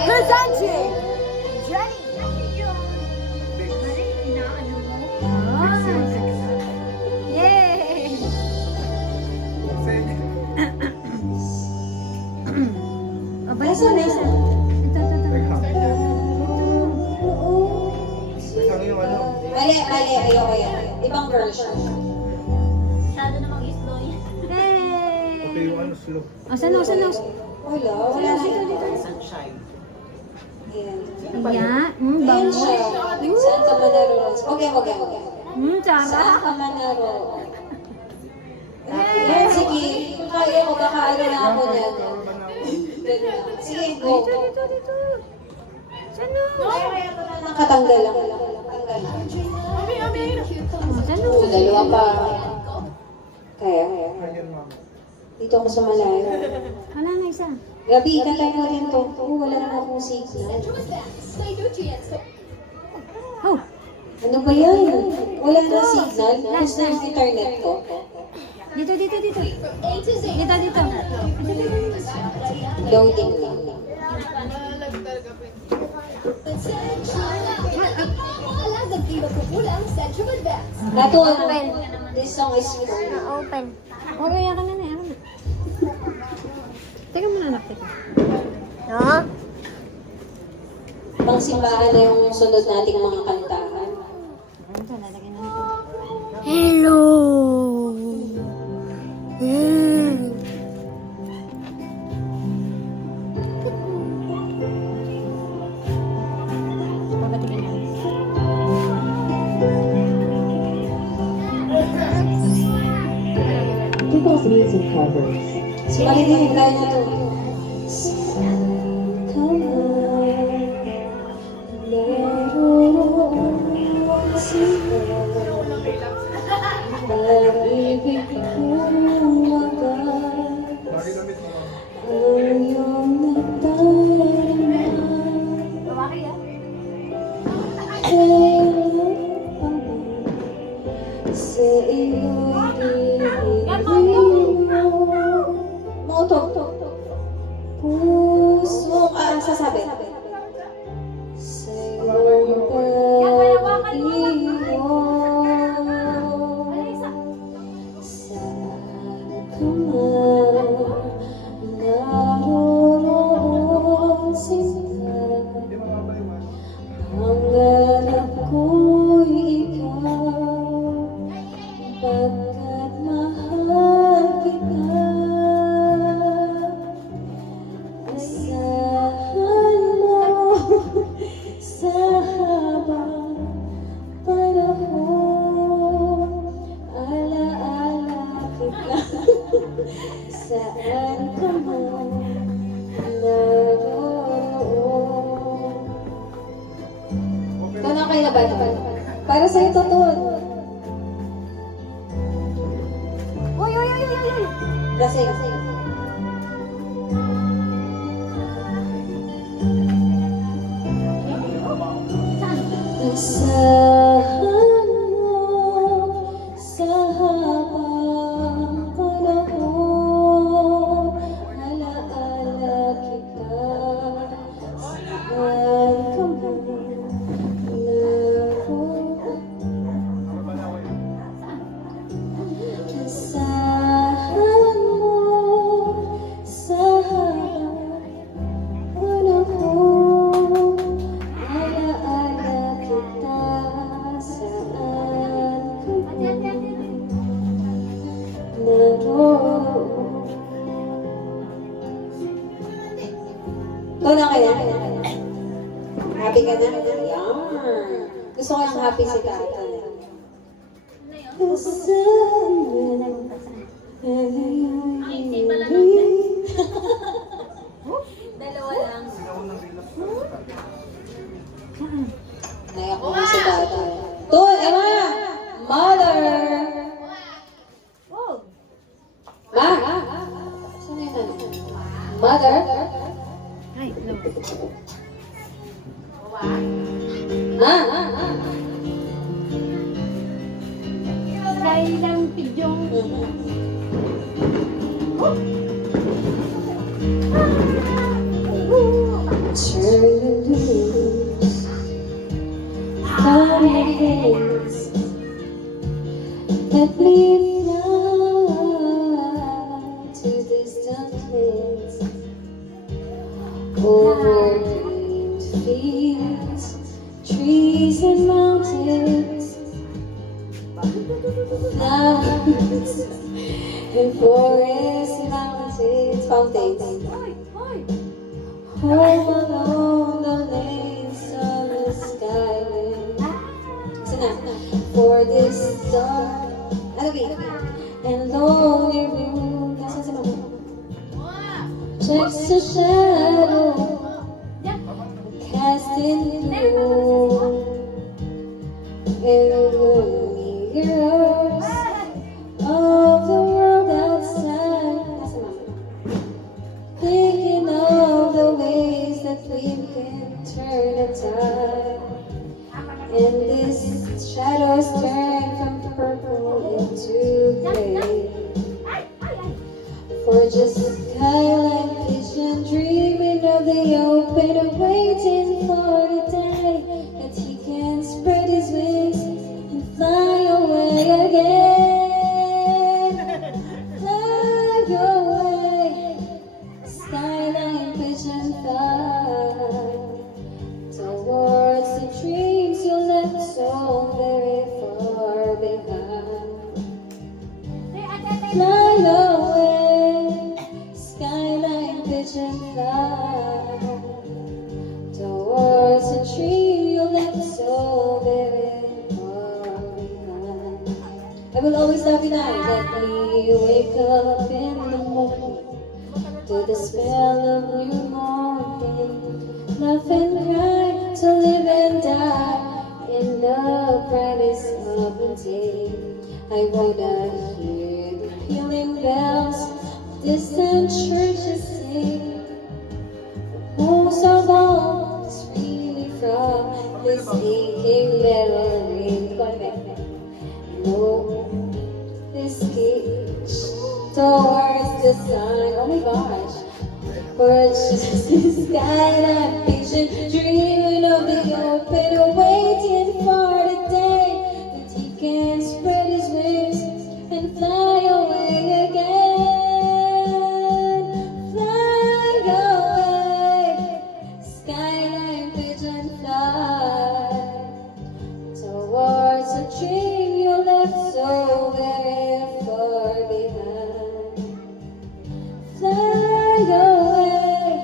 Presenting Jenny. Yay! Balik mo na isa. Ito. Mali, ayoko yan. Ibang version. Masyado namang slow yan. Hey! Slow. Saan? Wala na. Sunshine. Ayan. Iya. Ayan Bango. siya. Saan ka manaro? Okay. Tsara. Saan ka manaro? Ayan, sige. Kung kaya ko, baka ano na ako niyan. Sige, go. Dito. Saan o? Nakatanggal lang. Saan o? So, dalawa pa. Kaya. Ayan, ma'am. Dito ako sa malayo. Wala na isa. Gabi, ikatay mo rin to. Wala na akong signal. Oh! Ano ba yan? Wala na signal. Tapos na yung internet ko. Dito. Dito. Loading lang. That one, this song is free. Open. Huwag kaya ka na na. Teka muna anak, teka. No? Pang simbahan na yung sunod nating mga kantahan. Ito, lalagyan na natin. Hello! Babatikin natin. People's music covers. Si Marilyn, kaya na to. Sa iyo'y moto. Puso sasabi. Sa iyong pag-ibig. Saan ka man naroon sila. Pangarap ko'y ikaw, pagkat mahal kita. Asahan mo sa habang panahon, alaala kita. Saan ka man naroon. Ito na kayo na ba? Para sa'yo to, Ton. Uy! Kasi. Asahan mo sa habang panahon, alaala kita. Saan ka man naroon. Asahan mo sa habang panahon, alaala kita. Saan ka man naroon. Ito na kaya? Happy ka na? Yan. Gusto ko yung happy si Tata. Dalawa lang. Naiyak mo si Tata. Tol, Emma! Mother! Ma? Saan yun? Mother? Ay, no. Ma? Kailang pidyong. Turn over green fields, trees and mountains, flowers and forests, mountains, fountains. Home along the lanes of the skyway. Sana, for this dark, and lonely room. Nasaan si Mama? Checks the shadow cast in blue in the gloomy mirrors of the world outside. Nasaan Mama? Thinking of the ways that we can turn a tide. And this shadows turn from purple into gray. For just skyline vision, dreaming of the open, waiting for the day that he can spread his wings and fly away again. Fly away, skyline vision, fly towards the dreams you left so very far behind. Fly away, skyline vision, fly towards the dream you left so very far behind. I will always love you now. Let me wake up in the morning to the smell of new morning. Laugh and cry, to live and die in the brightest of the day. I wanna hear the pealing bells, distant churches sing. Most of all, it's really from this aching metal ring. No escape towards the sun. Oh my gosh. For just this skyline vision, dreaming of the open, waiting for the day that he can spread his wings and fly away again. Fly away, skyline vision, fly towards a dream you left so very far behind. Fly away,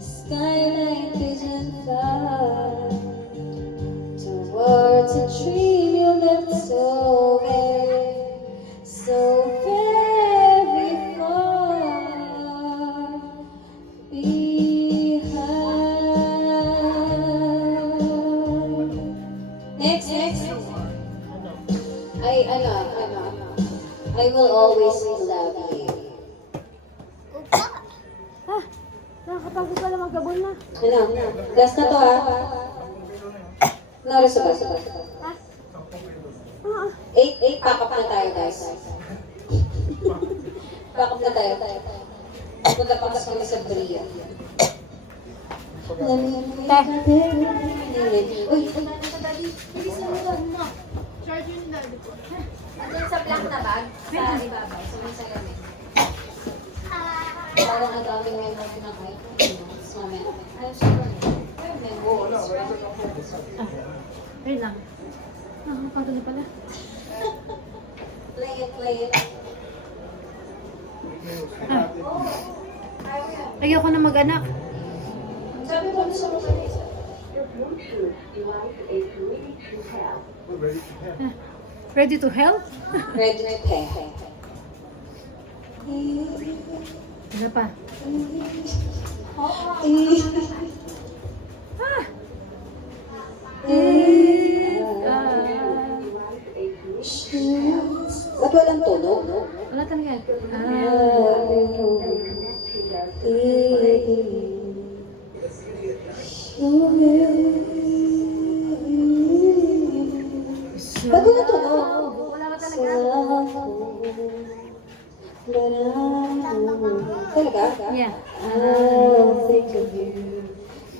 skyline vision, fly towards a dream you left so very far behind. Next. I will always love you. Nakakapagod pala magkabon na. Last na to No, oras ba? 8, pack up na tayo guys. Pack up na tayo. Magpapakas kami sa Bria. Uy, Andun sa black na bag, sa ibabaw, sa may salamin. parang ang daming memory ng iPhone. Mamaya. Ay, sorry. Memories. Wait lang. Nakakapagod na pala. Play it. Ayoko na mag-anak. Sabi ko sa mga Ready to hell? ready to pay. Ano pa? Ba't walang tono? Wala talaga. Ba't walang tono? Wala ba talaga? Talaga? Yeah. I'll think of you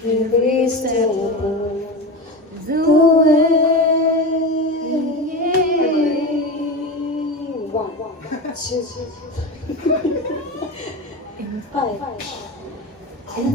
every step of the way. 1, 2, 5. And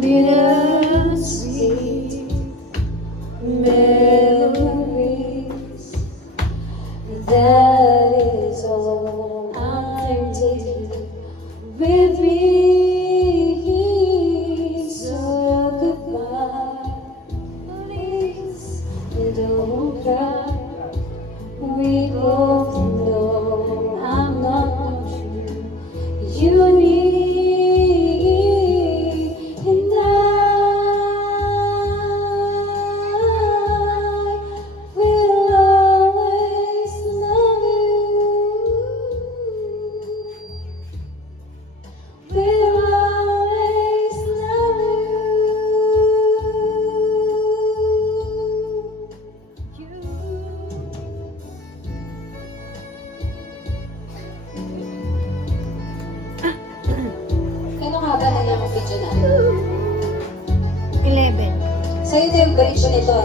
bittersweet memories. That is all I'm taking with me. So goodbye, please don't cry. We both know I'm not what you need, and I will always love you. Will always love you. Kano nga ba na yung video na? 11. So ito yung bridge nito.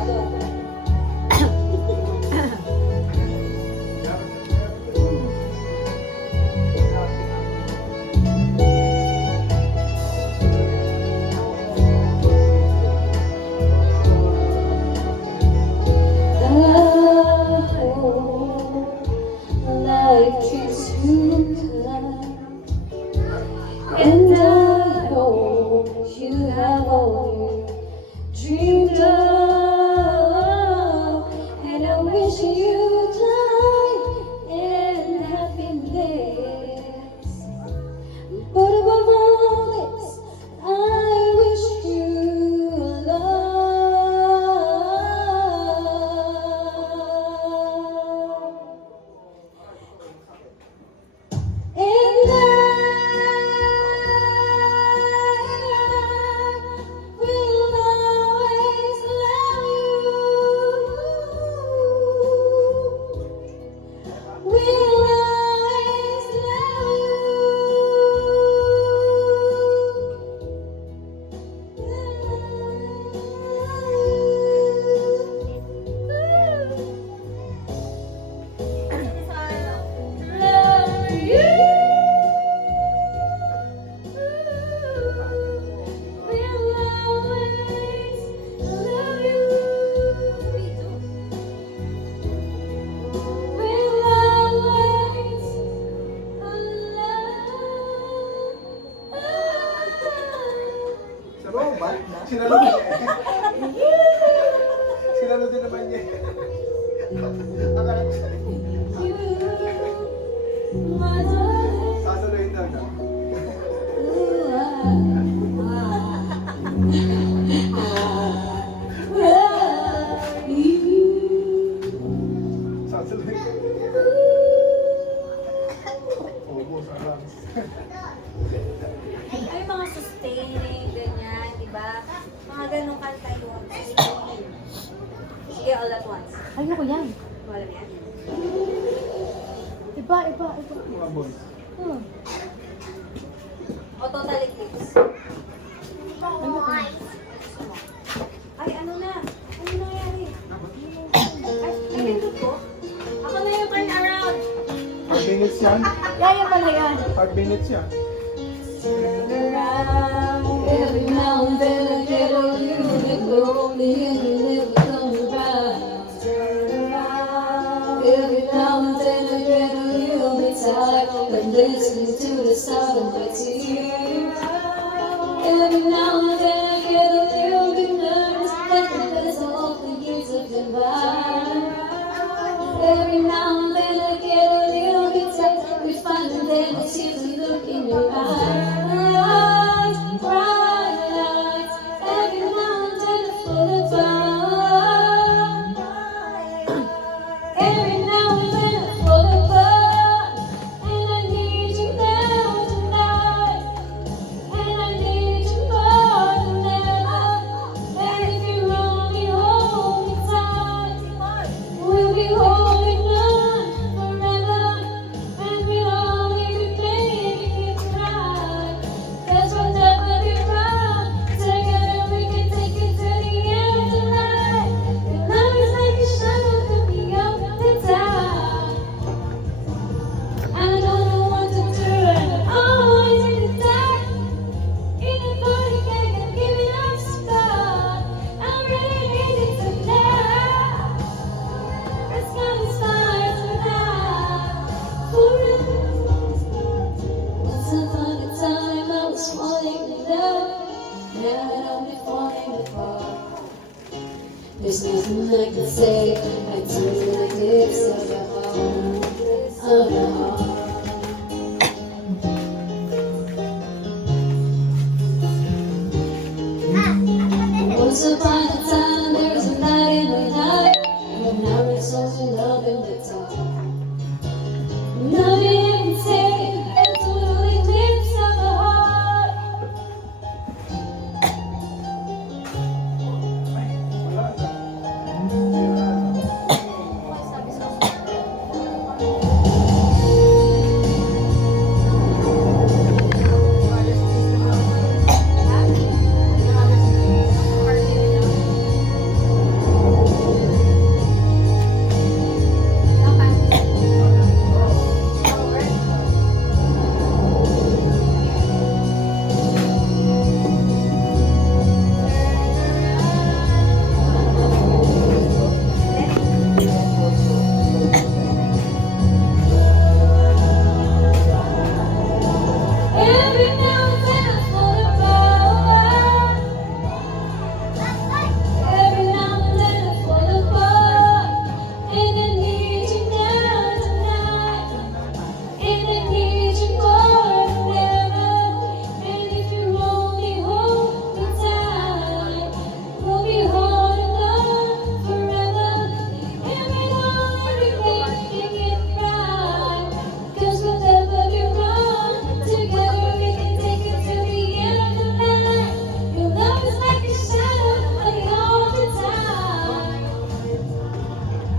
Life treats you kind, and I hope you have all you dreamed of, and I wish you die in happiness. But above all this, I wish you love. And I will always love you. Will always love Sinalo niya. Sinalo din naman niya. Akala ko siya. Sasaluhin daw na. Sasaluhin. Obo, sarang. Ay, mga sustaining, ganyan, di ba? Mga ganong kanta yun. Sustaining. Sige, all at once. Ayoko yan. Wala na yan. Iba. Mga boys. O total eclipse. Ay, ano na? Ano nangyari? Ay, nandito po? Ako na yung turn around. 5 minutes yan. Kaya pala yan. 5 minutes yan. Every now and then I get a little bit lonely and you never come around. Every now and then I get a little bit tired of listening to the sound of my tears. Every now and then I get a little bit nervous that the best of the years have been by. Every now and then I get a little bit tired with finding that the tears look in your eyes. Right. night only falling apart. There's nothing I can say, I turn to the lips of your heart, of your heart. Once upon a time, there was a night in the night, but now it's only love in the dark. Nothing I can say, I turn to the lips of your heart. Every now and then I fall apart. Every now and then I fall apart. And I need you now tonight. And I need you more than ever. And if you only hold me tight, we'll be holding on forever. And we know everything can get right. 'Cause we'll never be wrong. Together we can take it to the end of the night. Your love is like a shadow running all the time.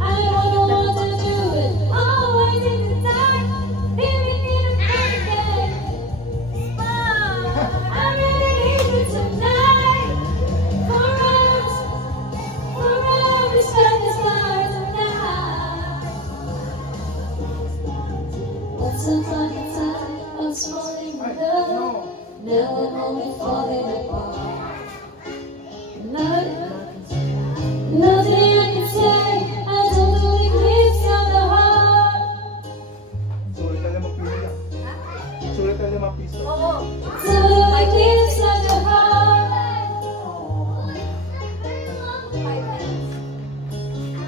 I don't want to do it always in the dark. Baby, need a birthday spark. I really need you tonight. For us, spend the stars tonight. Once upon a time, I was falling in love. Now I'm only falling apart. Nothing I can say, I don't know the lips of the heart. Sulit na 5 piso yan. Sulit na 5 piso. Oo. To the lips of the heart. 5 minutes.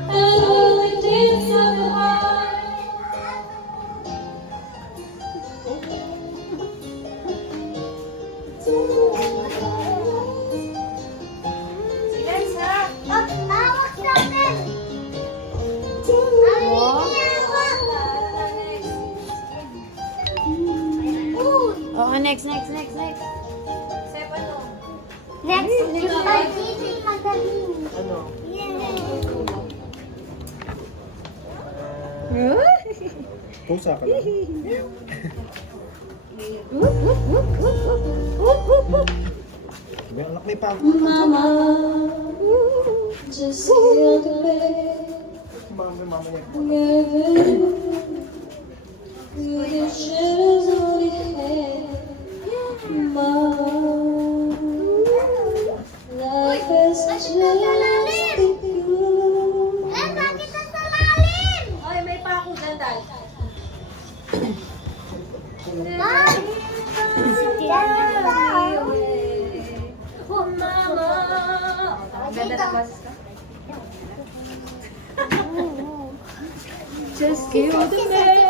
I know the lips of the heart. Si Liz, ha? Oo, next. Sep, ano? Next, pag-ibig magaling. Ano? Pusa ka lang. May anak may pang. Mama, just feel the way. Mama yan. With your shadows on your head, Mama, life is just with you. Bakit ang salalim? Ay, may pa ako dyan, Dad. Mom! Oh, Mama! Ang ganda ng boses ka. Just give the best.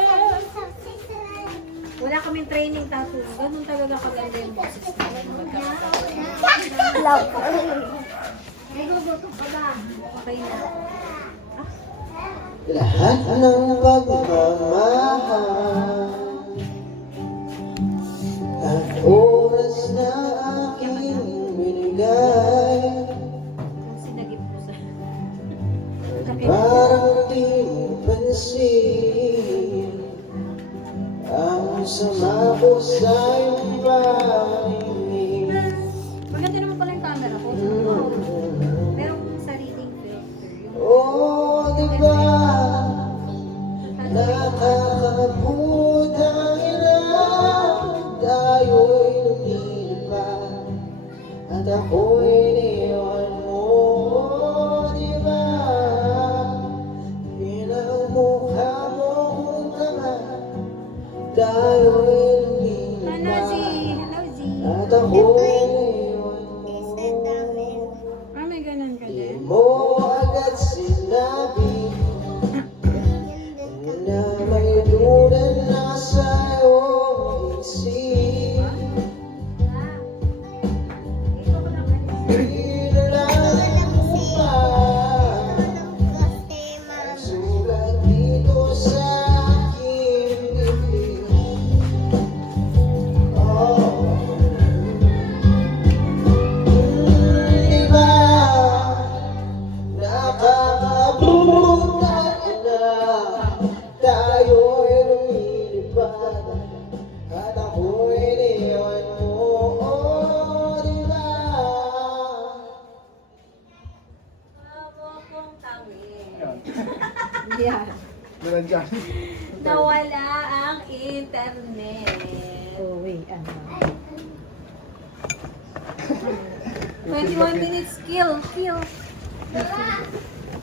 Wala kaming training tattoo. Ganun talaga kaganda yung boses ko. Love. Okay na. Lahat ng pagmamahal at oras na aking binigay, Kasi nagip ko sa... parang di mo pansin ang sama ko sa iyong paligid. Maganda naman pala yung camera ko. Meron kong sariling filter. Yung Oh, diba? Nakakabutang ina, tayo'y lumilipat at ako'y iniwan mo, diba? Pinagmukha mo kung tanga, tayo'y lumilipat Hello, Z. at ako'y iniwan mo. Nilalang mo pa ang sulat dito sa aking bibig. Oh. Di ba nakakabutan na tayo'y lumilipad at ako'y iniwan mo? Oh, di ba? Bago kong tawid. Yan. Meron dyan. Nawala ang internet. Oh, wait. Ano? 21 minutes kill.